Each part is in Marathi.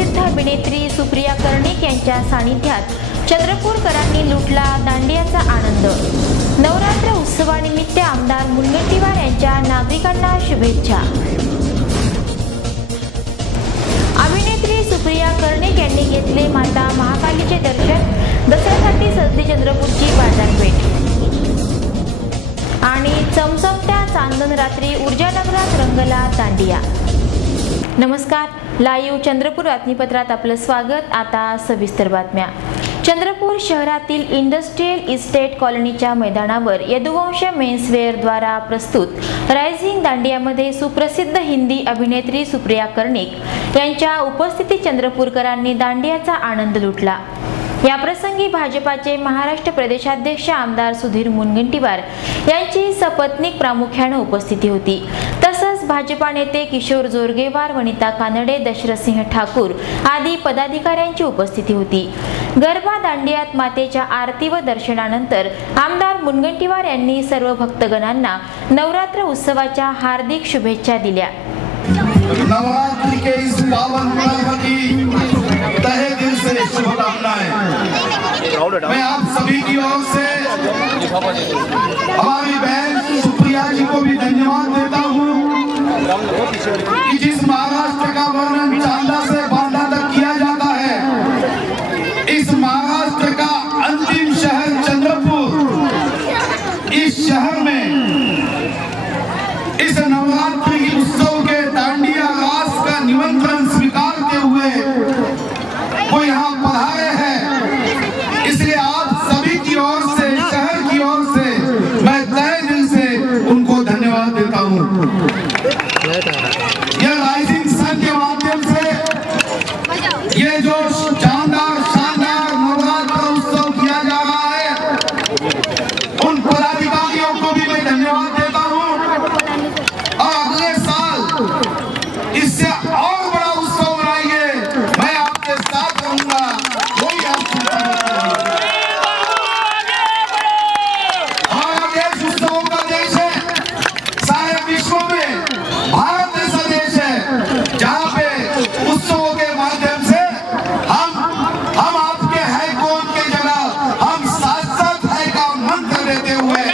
सुप्रसिद्ध अभिनेत्री सुप्रिया कर्णिक यांच्या सानिध्यात चंद्रपूरकरांनी लुटला दांडियाचा आनंद। नवरात्र उत्सवानिमित्त आमदार मुनगंटीवार यांच्या नागरिकांना शुभेच्छा। अभिनेत्री सुप्रिया कर्णिक यांनी घेतले माता महाकालीचे दर्शन। दसऱ्यासाठी सजली चंद्रपूरची बाजारपेठ आणि चमचमत्या चांदण रात्री ऊर्जानगरात रंगला दांडिया। नमस्कार, लाईव्ह चंद्रपूर बातमीपत्रात आपलं स्वागत। आता सविस्तर बातम्या। चंद्रपूर शहरातील इंडस्ट्रियल इस्टेट कॉलनीच्या मैदानावर यदुवंश मेन्सवेअर द्वारा प्रस्तुत रायझिंग दांडियामध्ये सुप्रसिद्ध हिंदी अभिनेत्री सुप्रिया कर्णिक यांच्या उपस्थितीत चंद्रपूरकरांनी दांडियाचा आनंद लुटला। या प्रसंगी भाजपाचे महाराष्ट्र प्रदेशाध्यक्ष आमदार सुधीर मुनगंटीवार यांची सपत्नीक प्रामुख्याने उपस्थिती होती। तसंच भाजपा नेते किशोर जोरगेवार, वनिता कानडे, दशरथसिंह ठाकूर आदी पदाधिकाऱ्यांची उपस्थिती होती। गरबा दांडियात मातेच्या आरती व दर्शनानंतर आमदार मुनगंटीवार यांनी सर्व भक्तगणांना नवरात्र उत्सवाच्या हार्दिक शुभेच्छा दिल्या। नवरात्रि के इस पावन पर्व की तहे दिल से शुभकामनाएं। मैं आप सभी की ओर से हमारी बहन सुप्रिया जी को भी धन्यवाद देता हूँ कि जिस महाराष्ट्र का वर्णन चांदा से बांदा तक किया जाता है, इस महाराष्ट्र का अंतिम शहर चंद्रपुर, इस शहर में इस नवरात्रि उत्सव के दांडिया रास का निमंत्रण स्वीकारते हुए वो यहाँ पधारे हैं। इसलिए आप सभी की ओर से, शहर की ओर से मैं तहे दिल से उनको धन्यवाद देता हूँ। यह राइजिंग सन के माध्यम से ये जो शानदार नवरात्र उत्सव किया जा रहा है, उन पदाधिकारियों को भी मैं धन्यवाद देता हूँ। और अगले साल इससे और बड़ा उत्सव मनाएंगे, मैं आपके साथ रहूंगा। कोई आपको हमारा देश उत्सवों का देश है। सारे विश्व में भारत ऐसा देश है जहाँ पे उत्सवों के माध्यम से हम आपके है कौन के जगह हम साथ है का मंत्र देते हुए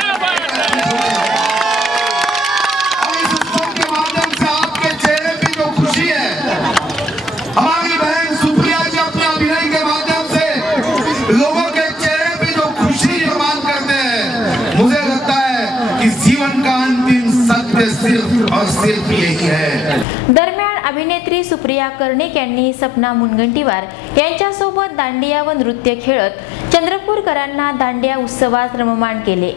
हमारी बहन सुप्रिया जी अपने अभिनय के माध्यम से लोगों के चेहरे पे जो खुशी निर्माण करते हैं, मुझे लगता है कि जीवन का अंतिम सत्य सिर्फ और सिर्फ यही है। दरम्यान अभिनेत्री सुप्रिया कर्णिक यांनी सपना मुनगंटीवार यांच्यासोबत दांडिया व नृत्य खेळत चंद्रपूरकरांना दांडिया उत्सवात रममाण केले।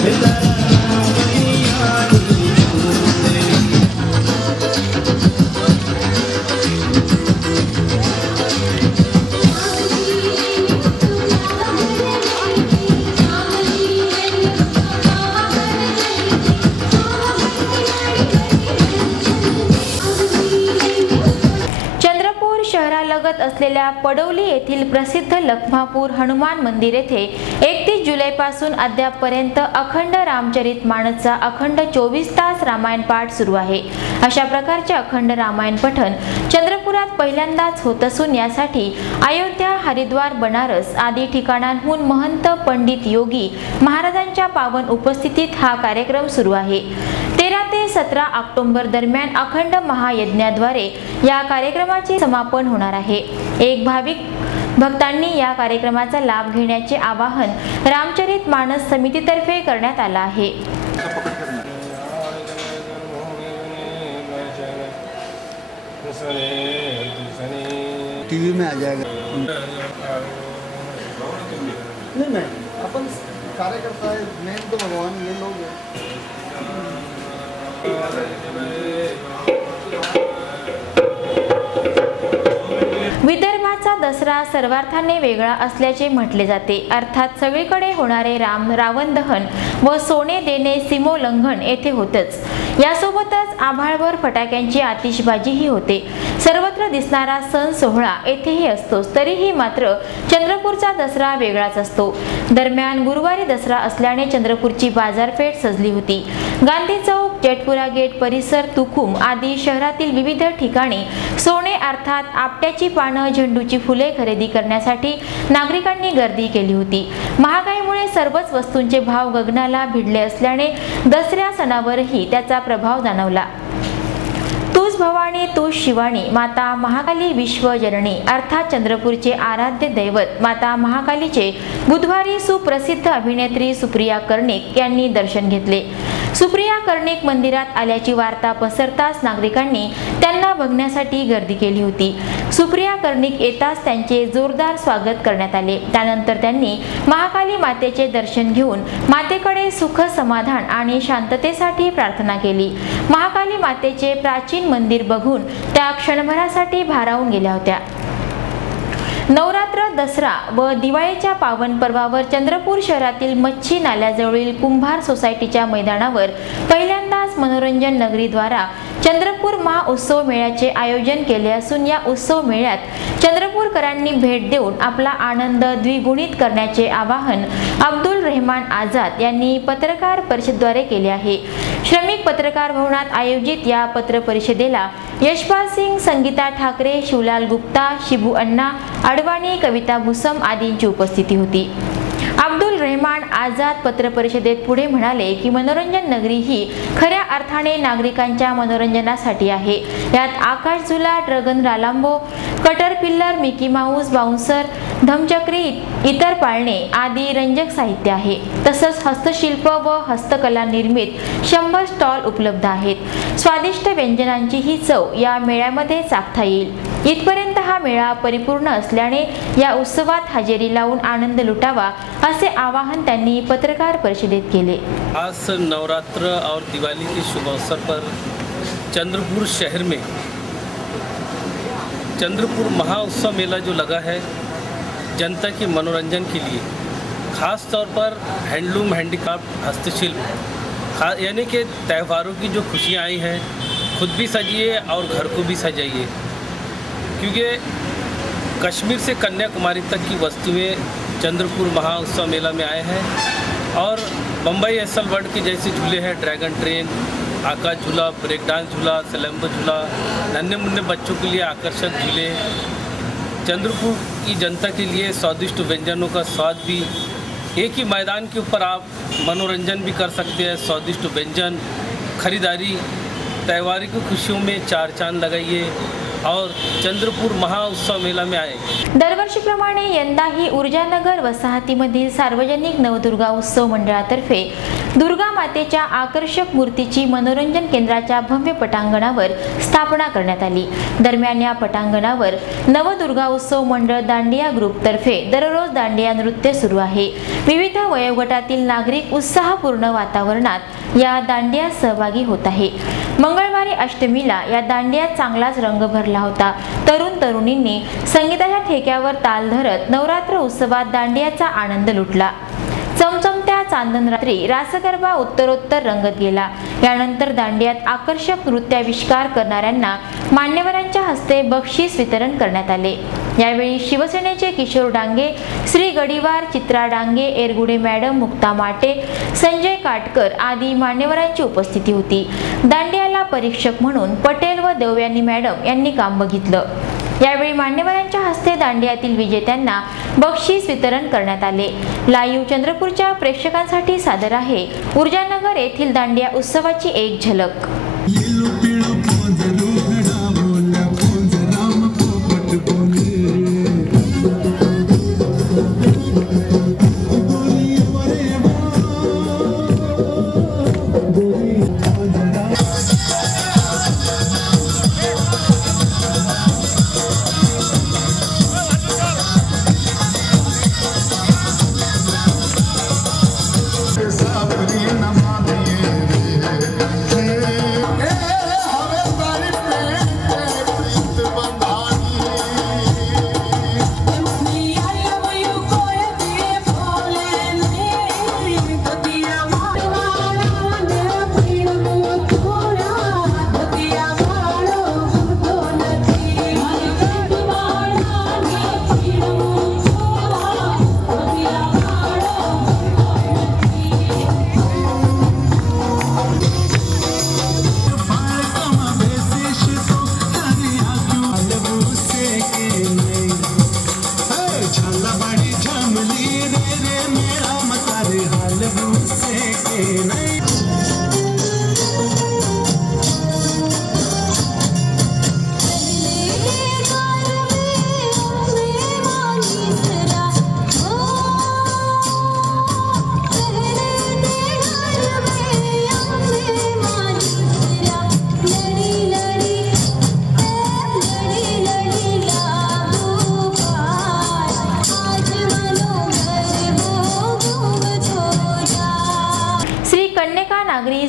With that असलेल्या पडौली येथील प्रसिद्ध लखमापूर हनुमान मंदिर येथे 31 जुलैपासून अद्यापपर्यंत अखंड रामचरित मानसचा अखंड 24 तास रामायण पाठ सुरू आहे। अशा प्रकारचे अखंड रामायण पठण चंद्रपुरात पहिल्यांदाच होत असून यासाठी अयोध्या, हरिद्वार, बनारस आदी ठिकाणांहून महंत, पंडित, योगी महाराजांच्या पावन उपस्थितीत हा कार्यक्रम सुरू आहे। 13 ते 17 ऑक्टोबर दरम्यान अखंड महायज्ञाद्वारे या कार्यक्रमाचे समापन होणार आहे। एक भाविक भक्तांनी या कार्यक्रमाचा लाभ घेण्याचे आवाहन रामचरित मानस समितीतर्फे करण्यात आले आहे। टीवी में आ जाएगा। नहीं अपन कार्यकर्ता है, मेन तो भगवान ये लोग हैं। विदर्भाचा दसरा सर्वार्थाने वेगळा असल्याचे म्हटले जाते। अर्थात सगळीकडे होणारे रावण दहन व सोने देणे सीमोल्लंघन येथे होतच। यासोबतच आभाळभर फटाक्यांची आतिषबाजीही होते। सर्वत्र दिसणारा सण सोहळा येथेही असतोच। तरीही मात्र चंद्रपूरचा दसरा वेगळाच असतो। दरम्यान गुरुवारी दसरा असल्याने चंद्रपूरची बाजारपेठ सजली होती। गांधी चौक, जेटपुरा गेट परिसर, तुकुम आदी शहरातील विविध ठिकाणी सोने अर्थात आपट्याची पानं, झेंडूची फुले खरेदी करण्यासाठी नागरिकांनी गर्दी केली होती। महागाईमुळे सर्वच वस्तूंचे भाव गगनाला भिडले असल्याने दसऱ्या सणावरही त्याचा प्रभाव जाणवला। तूच भवानी तूच शिवानी माता महाकाली विश्वजननी अर्थात चंद्रपूरचे आराध्य दैवत माता महाकालीचे बुधवारी सुप्रसिद्ध अभिनेत्री सुप्रिया कर्णिक यांनी दर्शन घेतले। सुप्रिया कर्णिक मंदिरात आल्याची वार्ता पसरताच नागरिकांनी त्यांना बघण्यासाठी गर्दी केली होती। सुप्रिया कर्णिक येताच त्यांचे जोरदार स्वागत करण्यात आले। त्यानंतर त्यांनी महाकाली मातेचे दर्शन घेऊन मातेकडे सुख, समाधान आणि शांततेसाठी प्रार्थना केली। महाकाली मातेचे प्राचीन मंदिर बघून त्या क्षणभरासाठी भारावून गेल्या होत्या। नवरात्र, दसरा व दिवाळीच्या पावन पर्वावर चंद्रपूर शहरातील मच्छी नाल्याजवळील कुंभार सोसायटीच्या मैदानावर पहिल्यांदाच मनोरंजन नगरीद्वारा चंद्रपूर महाउत्सव मेळ्याचे आयोजन केले असून या उत्सव मेळ्यात चंद्रपूरकरांनी भेट देऊन आपला आनंद द्विगुणित करण्याचे आवाहन अब्दुल रहमान आझाद यांनी पत्रकार परिषदेद्वारे केले आहे। श्रमिक पत्रकार भवनात आयोजित या पत्र परिषदेला यशपाल सिंग, संगीता ठाकरे, शिवलाल गुप्ता, शिबू अण्णा अडवाणी, कविता भुसम आदींची उपस्थिती होती। अब्दुल रहमान आझाद पत्र परिषदेत पुढे म्हणाले की मनोरंजन नगरी ही खऱ्या अर्थाने नागरिकांच्या मनोरंजनासाठी आहे। यात आकाश झुला, ड्रगन रालांबो, कटरपिल्लर, मिकी माऊस, बाउन्सर, धमचक्री, इतर पाळणे आदी रंजक साहित्य आहे। तसंच हस्तशिल्प व हस्तकला निर्मित 100 स्टॉल उपलब्ध आहेत। स्वादिष्ट व्यंजनांची ही चव या मेळ्यामध्ये चाखता येईल। इथपर्यंत हा मेळा परिपूर्ण असल्याने या उत्सवात हजेरी लावून आनंद लुटावा असे आवाहन त्यांनी पत्रकार परिषदेत केले। आज नवरात्र और दिवाली के शुभ अवसर पर चंद्रपुर शहर में चंद्रपुर महाउत्सव मेला जो लगा है जनता के मनोरंजन के लिए, ख़ास तौर पर हैंडलूम, हैंडीक्राफ्ट, हस्तशिल्प यानी कि त्योहारों की जो खुशियाँ आई हैं, खुद भी सजिए और घर को भी सजाइए, क्योंकि कश्मीर से कन्याकुमारी तक की वस्तुएं चंद्रपुर महाउत्सव मेला में आए हैं। और बम्बई एसल वर्ल्ड की जैसे झूले हैं, ड्रैगन ट्रेन, आकाश झूला, ब्रेक डांस झूला, सिलंब झूला, नन्हे मुन्ने बच्चों के लिए आकर्षक झूले, चंद्रपुर की जनता के लिए स्वादिष्ट व्यंजनों का स्वाद भी, एक ही मैदान के ऊपर आप मनोरंजन भी कर सकते हैं। स्वादिष्ट व्यंजन, खरीदारी, त्योहार की खुशियों में चार चांद लगाइए और चंद्रपूर महाउत्सव मेला में आए। दरवर्षीप्रमाणे यंदाही ऊर्जानगर वसाहतीमधील सार्वजनिक नवदुर्गा उत्सव मंडळातर्फे दुर्गा मातेच्या आकर्षक मूर्तीची मनोरंजन केंद्राच्या भव्य पटांगणावर स्थापना करण्यात आली। दरम्यान या पटांगणावर नवदुर्गा उत्सव मंडळ दांडिया ग्रुप तर्फे दररोज दांडिया नृत्य सुरू आहे। विविध वयोगटातील नागरिक उत्साहपूर्ण वातावरणात या दांडियात सहभागी होत आहे। मंगळवारी अष्टमीला या दांडियात चांगलाच रंग भरला होता। तरुण तरुणींनी संगीताच्या ठेक्यावर ताल धरत नवरात्र उत्सवात दांडियाचा आनंद लुटला। चमचमत्या चांदण रात्री रासगरबा उत्तरोत्तर रंगत गेला। यानंतर दांडियात आकर्षक नृत्याविष्कार करणाऱ्यांना मान्यवरांच्या हस्ते बक्षीस वितरण करण्यात आले। यावेळी शिवसेनेचे किशोर डांगे, श्री गडीवार, चित्रा डांगे, एरगुडे मॅडम, मुक्ता माटे, संजय काटकर आदी मान्यवरांची उपस्थिती होती। दांडियाला परीक्षक म्हणून पटेल व देवयानी मॅडम यांनी काम बघितलं। यावेळी मान्यवरांच्या हस्ते दांडियातील विजेत्यांना बक्षीस वितरण करण्यात आले। लाईव्ह चंद्रपूरच्या प्रेक्षकांसाठी सादर आहे ऊर्जानगर येथील दांडिया उत्सवाची एक झलक।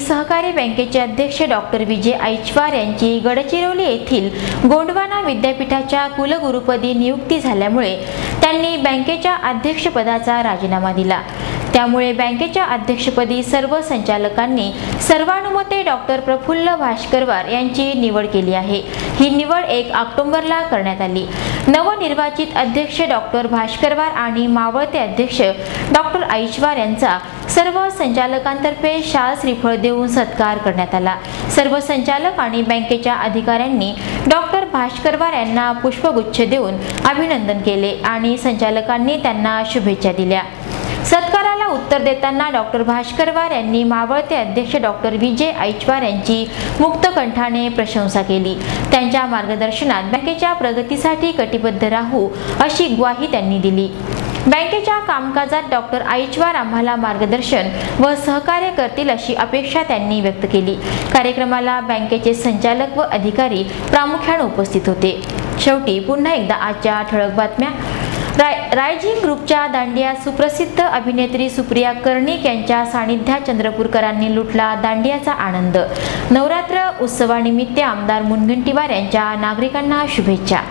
सहकारी बँकेचे अध्यक्ष डॉक्टर विजय ऐचवार यांची गडचिरोली येथील गोंडवाना विद्यापीठाच्या कुलगुरुपदी नियुक्ती झाल्यामुळे त्यांनी बँकेच्या अध्यक्षपदाचा राजीनामा दिला। त्यामुळे बँकेच्या अध्यक्षपदी सर्व संचालकांनी सर्वानुमते डॉक्टर प्रफुल्ल भास्करवार यांची निवड केली आहे। ही निवड 1 ऑक्टोबरला करण्यात आली। नवनिर्वाचित अध्यक्ष डॉक्टर भास्करवार आणि मावळते अध्यक्ष डॉक्टर ऐचवार यांचा सर्व संचालकांतर्फे शाल श्रीफळ देऊन सत्कार करण्यात आला। सर्व संचालक आणि बँकेच्या अधिकाऱ्यांनी डॉक्टर भास्करवार यांना पुष्पगुच्छ देऊन अभिनंदन केले आणि संचालकांनी त्यांना शुभेच्छा दिल्या। सत्काराला उत्तर देताना डॉक्टर भास्करवार यांनी मावळते अध्यक्ष डॉक्टर विजय ऐचवार यांची मुक्तकंठाने प्रशंसा केली। त्यांच्या मार्गदर्शनात बँकेच्या प्रगतीसाठी कटिबद्ध राहू अशी ग्वाही त्यांनी दिली। बँकेच्या कामकाजात डॉक्टर ऐचवार आम्हाला मार्गदर्शन व सहकार्य करतील अशी अपेक्षा त्यांनी व्यक्त केली। कार्यक्रमाला बँकेचे संचालक व अधिकारी प्रामुख्याने उपस्थित होते। शेवटी पुन्हा एकदा आजच्या ठळक बातम्या। रायझिंग ग्रुपच्या दांडिया सुप्रसिद्ध अभिनेत्री सुप्रिया कर्णिक यांच्या सानिध्यात चंद्रपूरकरांनी लुटला दांडियाचा आनंद। नवरात्र उत्सवानिमित्त आमदार मुनगंटीवार यांच्या नागरिकांना शुभेच्छा।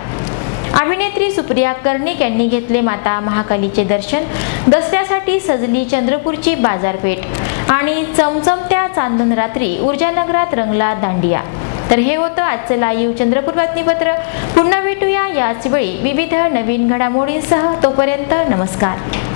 अभिनेत्री सुप्रिया कर्णिक यांनी घेतले माता महाकालीचे दर्शन। दसऱ्यासाठी सजली चंद्रपूरची बाजारपेठ आणि चमचमत्या चांदण रात्री ऊर्जानगरात रंगला दांडिया। तर हे होतं आजचं लाईव्ह चंद्रपूर बातमीपत्र। पुन्हा भेटूया याच वेळी विविध नवीन घडामोडींसह। तोपर्यंत नमस्कार।